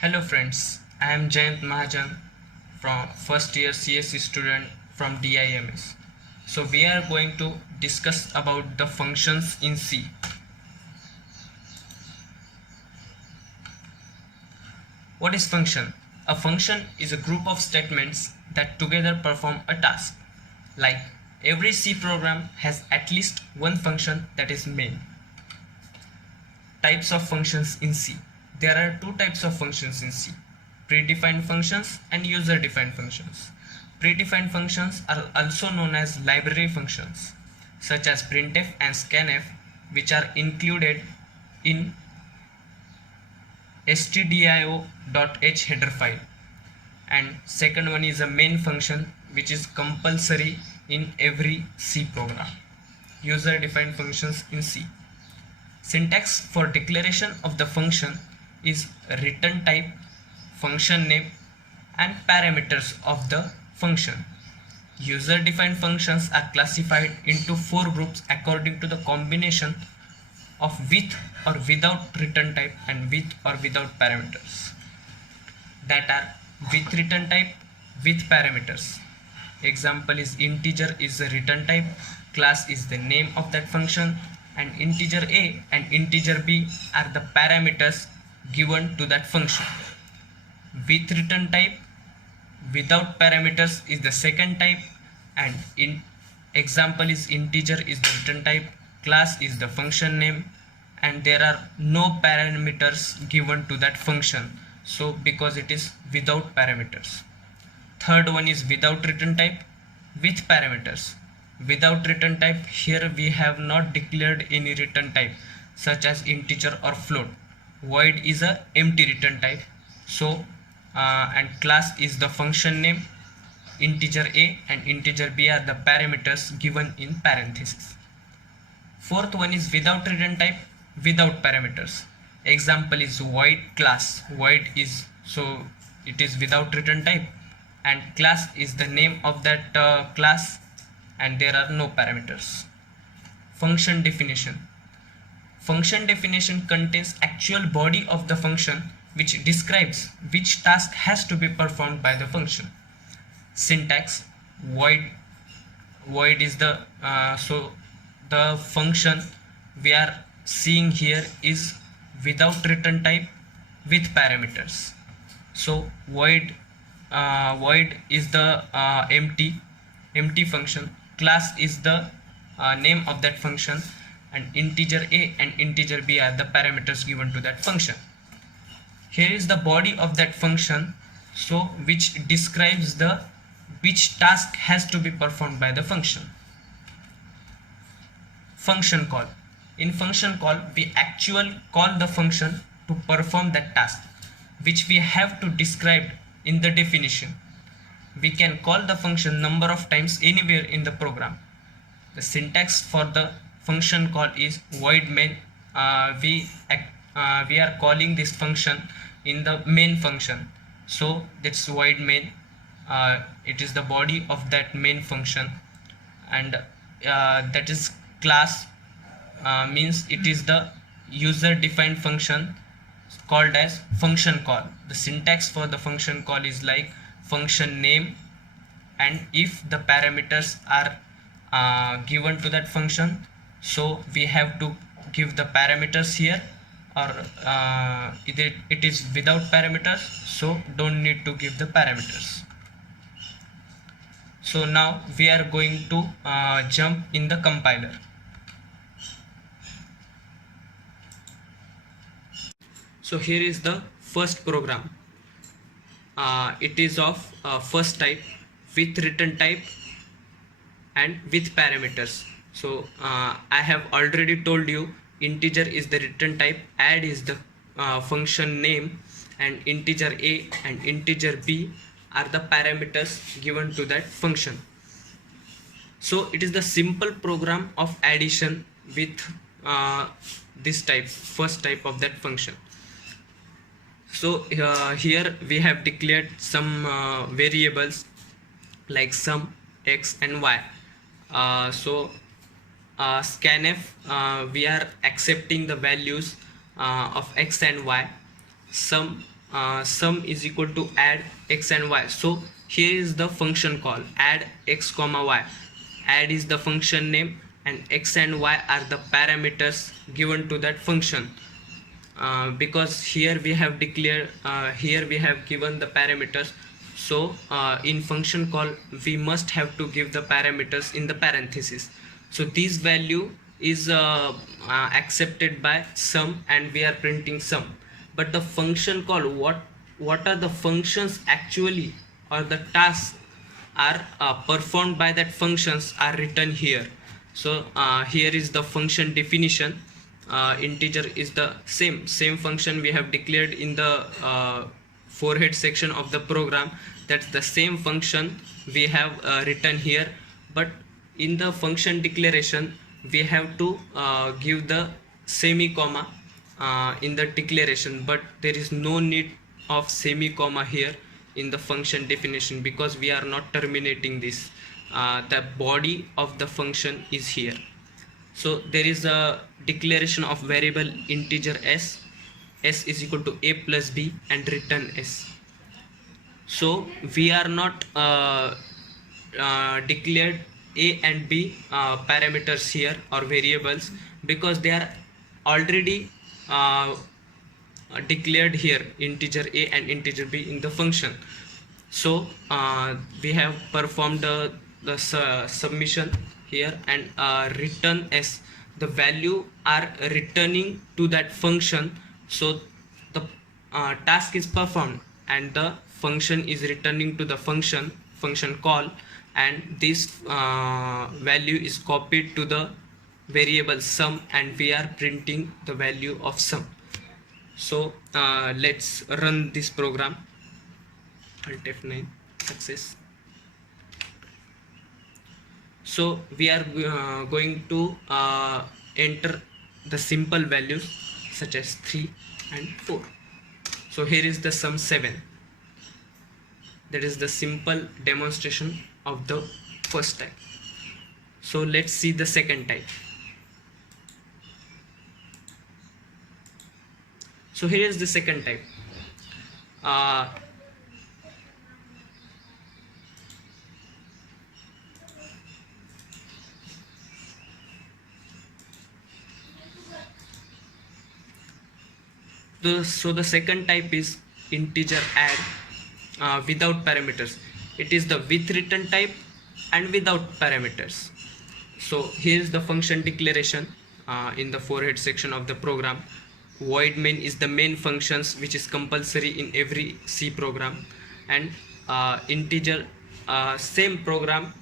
Hello friends, I am Jayant Mahajan from first year CSE student from DIMS. So we are going to discuss about the functions in C. What is function? A function is a group of statements that together perform a task. Like every C program has at least one function that is main. Types of functions in C. There are two types of functions in C: predefined functions and user defined functions. Predefined functions are also known as library functions, such as printf and scanf, which are included in stdio.h header file. And second one is a main function, which is compulsory in every C program. User defined functions in C. Syntax for declaration of the function is return type, function name, and parameters of the function. User defined functions are classified into four groups according to the combination of with or without return type and with or without parameters. That are with return type, with parameters. Example is integer is the return type, class is the name of that function, and integer a and integer b are the parameters given to that function. With return type, without parameters is the second type, and in example is integer is the return type, class is the function name, and there are no parameters given to that function, so because it is without parameters. Third one is without return type with parameters. Without return type, here we have not declared any return type such as integer or float. Void is a empty return type. So and class is the function name, integer a and integer b are the parameters given in parentheses. Fourth one is without return type without parameters. Example is void class. Void is, so it is without return type, and class is the name of that class, and there are no parameters. Function definition. Function definition contains actual body of the function which describes which task has to be performed by the function. Syntax. Void is the so the function we are seeing here is without return type with parameters. So void is the empty function, class is the name of that function, and integer a and integer b are the parameters given to that function. Here is the body of that function, so which describes the which task has to be performed by the function. Function call. In function call, we actually call the function to perform that task, which we have to describe in the definition. We can call the function number of times anywhere in the program. The syntax for the function call is void main. We are calling this function in the main function, so that's void main. It is the body of that main function, and that is class means it is the user defined function called as function call. The syntax for the function call is like function name, and if the parameters are given to that function, so we have to give the parameters here, or it is without parameters, so don't need to give the parameters. So now we are going to jump in the compiler. So here is the first program. It is of first type with return type and with parameters. So I have already told you integer is the return type, add is the function name, and integer a and integer b are the parameters given to that function. So it is the simple program of addition with this type, first type of that function. So here we have declared some variables like sum, x and y. Scanf, we are accepting the values of x and y. Sum sum is equal to add x and y. So here is the function call add x comma y. Add is the function name and x and y are the parameters given to that function. Because here we have declared, here we have given the parameters, so in function call we must have to give the parameters in the parenthesis. So this value is accepted by sum and we are printing sum, but the function call, what are the functions actually or the tasks are performed by that functions are written here. So here is the function definition. Integer is the same function we have declared in the forehead section of the program. That's the same function we have written here, but in the function declaration we have to give the semi-comma in the declaration, but there is no need of semi-comma here in the function definition because we are not terminating this. The body of the function is here. So there is a declaration of variable integer s is equal to a plus b and return s. So we are not declared a and b parameters here or variables because they are already declared here, integer a and integer b in the function. So we have performed the submission here and return s, the value are returning to that function. So the task is performed and the function is returning to the function call, and this value is copied to the variable sum and we are printing the value of sum. So let's run this program. Alt F9, success. So we are going to enter the simple values such as 3 and 4. So here is the sum 7. That is the simple demonstration of the first type. So let's see the second type. So here is the second type. So the second type is integer add without parameters. It is the with return type and without parameters. So here is the function declaration in the forehead section of the program. Void main is the main functions which is compulsory in every C program, and integer same program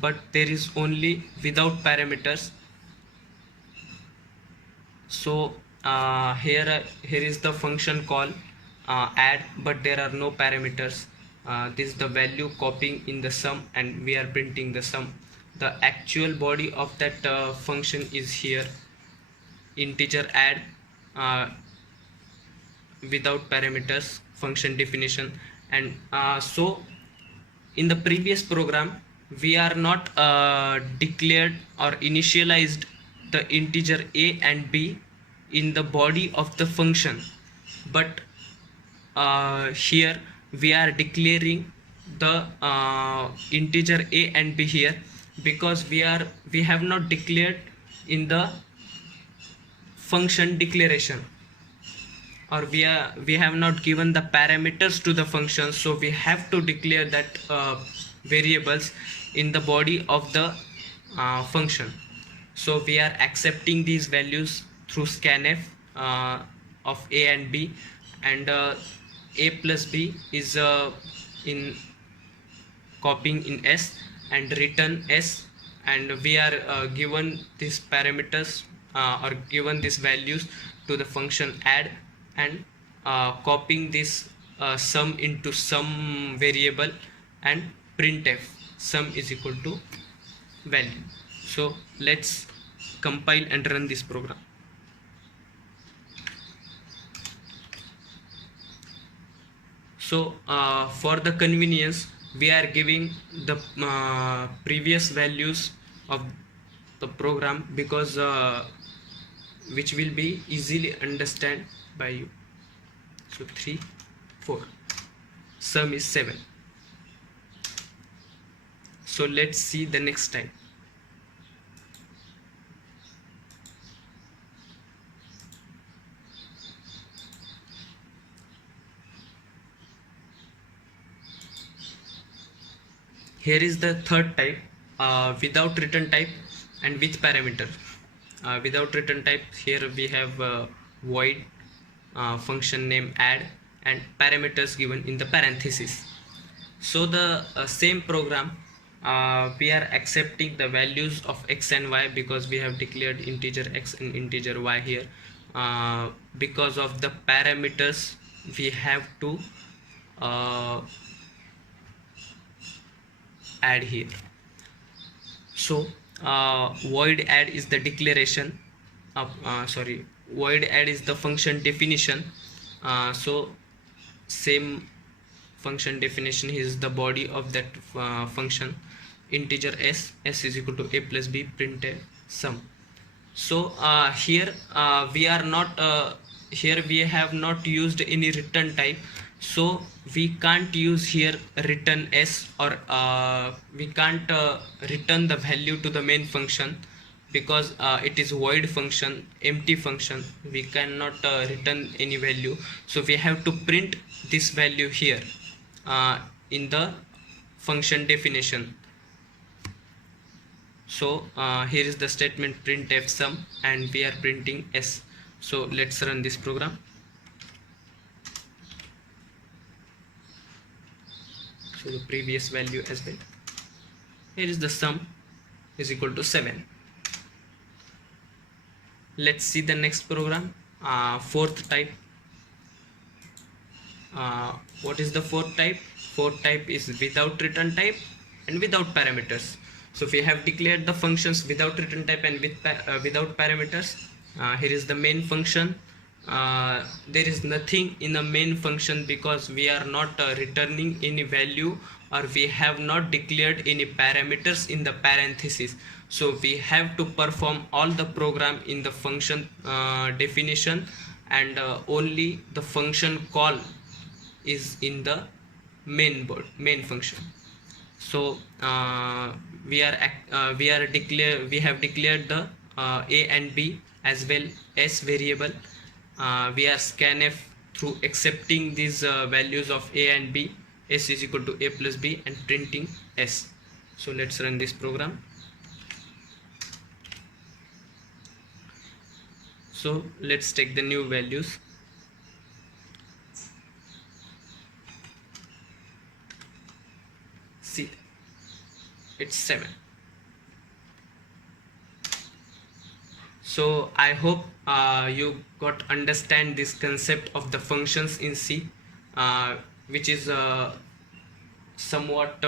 but there is only without parameters. So here is the function call add, but there are no parameters. This is the value copying in the sum and we are printing the sum. The actual body of that function is here, integer add without parameters, function definition. And so in the previous program we are not declared or initialized the integer a and b in the body of the function, but here we are declaring the integer a and b here because we have not declared in the function declaration, or we have not given the parameters to the function, so we have to declare that variables in the body of the function. So we are accepting these values through scanf of a and b, and a plus b is in copying in s and return s, and we are given these parameters or given these values to the function add, and copying this sum into some variable and printf sum is equal to value. So let's compile and run this program. So for the convenience we are giving the previous values of the program because which will be easily understand by you. So 3 4. Sum is 7. So let's see the next type. Here is the third type, without return type and with parameter. Without return type, here we have void, function name add, and parameters given in the parenthesis. So the same program, we are accepting the values of x and y because we have declared integer x and integer y here. Because of the parameters, we have to add here. So void add is the declaration of void add is the function definition. So same function definition is the body of that function, integer s is equal to a plus b, print sum. So here we are not here we have not used any return type, so we can't use here return s, or we can't return the value to the main function because it is void function, empty function. We cannot return any value, so we have to print this value here in the function definition. So here is the statement printf sum, and we are printing s. So let's run this program. So the previous value as well. Here is the sum is equal to 7. Let's see the next program. Fourth type. What is the fourth type? Fourth type is without return type and without parameters. So we have declared the functions without return type and without parameters. Here is the main function. There is nothing in the main function because we are not returning any value, or we have not declared any parameters in the parenthesis. So we have to perform all the program in the function definition, and only the function call is in the main function. So we have declared the a and b as well as variable. We are scanf through accepting these values of a and b. S is equal to a plus b and printing s. So let's run this program. So let's take the new values. See, it's 7. So I hope you got understand this concept of the functions in C, which is somewhat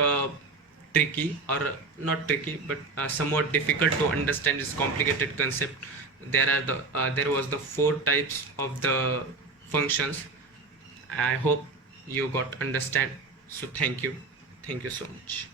tricky, or not tricky, but somewhat difficult to understand this complicated concept. There was the 4 types of the functions. I hope you got understand. So thank you so much.